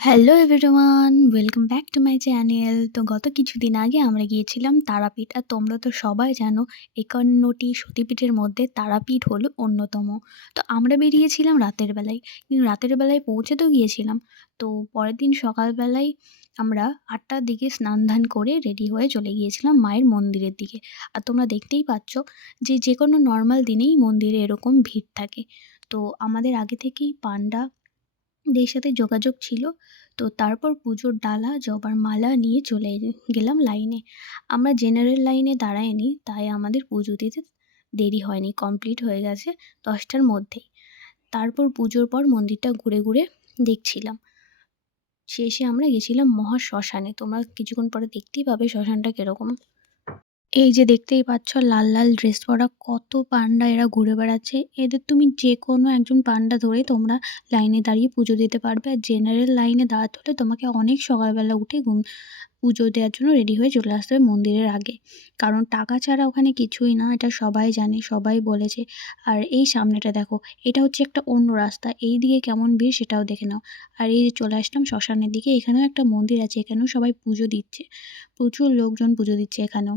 Hello everyone, welcome back to my channel. তো গত কিছুদিন আগে আমরা গিয়েছিলাম তারাপীঠ। আর তোমরা তো সবাই জানো ৫১টি সতীপীঠের মধ্যে তারাপীঠ হলো অন্যতম। তো আমরা বেরিয়েছিলাম রাতের বেলায়। কিন্তু রাতের বেলায় পৌঁছে তো গিয়েছিলাম। তো পরের দিন সকালবেলায় আমরা ৮টার দিকে স্নান-ধান করে রেডি হয়ে চলে গিয়েছিলাম মায়ের মন্দিরের দিকে। আর তোমরা দেখতেই পাচ্ছ যে যেকোনো নর্মাল দিনেই মন্দিরে এরকম ভিড় থাকে। তো আমাদের আগে থেকেই পান্ডা দের সাথে যোগাযোগ ছিল। তো তারপর পুজোর ডালা, জবার মালা নিয়ে চলে গেলাম লাইনে। আমরা জেনারেল লাইনে দাঁড়াইনি, তাই আমাদের পুজো দিতে দেরি হয়নি। কমপ্লিট হয়ে গেছে ১০টার মধ্যেই। তারপর পুজোর পর মন্দিরটা ঘুরে, ঘুরে দেখছিলাম। শেষে আমরা গেছিলাম মহাশ্মশানে। তোমরা কিছুক্ষণ পরে দেখতেই পাবে শ্মশানটা কিরকম। এই যে দেখতেই পাচ্ছ লাল, লাল ড্রেস পরা কত পান্ডা এরা ঘুরে বেড়াচ্ছে। এদের তুমি যেকোনো একজন পান্ডা ধরে তোমরা লাইনে দাঁড়িয়ে পুজো দিতে পারবে। আর জেনারেল লাইনে দাঁড়াতে হলে তোমাকে অনেক সকালবেলা উঠে পুজো দেওয়ার জন্য রেডি হয়ে চলে আসতে হবে মন্দিরের আগে। কারণ টাকা ছাড়া ওখানে কিছুই না, এটা সবাই জানে, সবাই বলেছে। আর এই সামনেটা দেখো, এটা হচ্ছে একটা অন্য রাস্তা। এইদিকে কেমন ভিড় সেটাও দেখে নাও। আর এই যে চলে আসলাম শ্মশানের দিকে, এখানেও একটা মন্দির আছে, এখানেও সবাই পুজো দিচ্ছে। প্রচুর লোকজন পুজো দিচ্ছে এখানেও।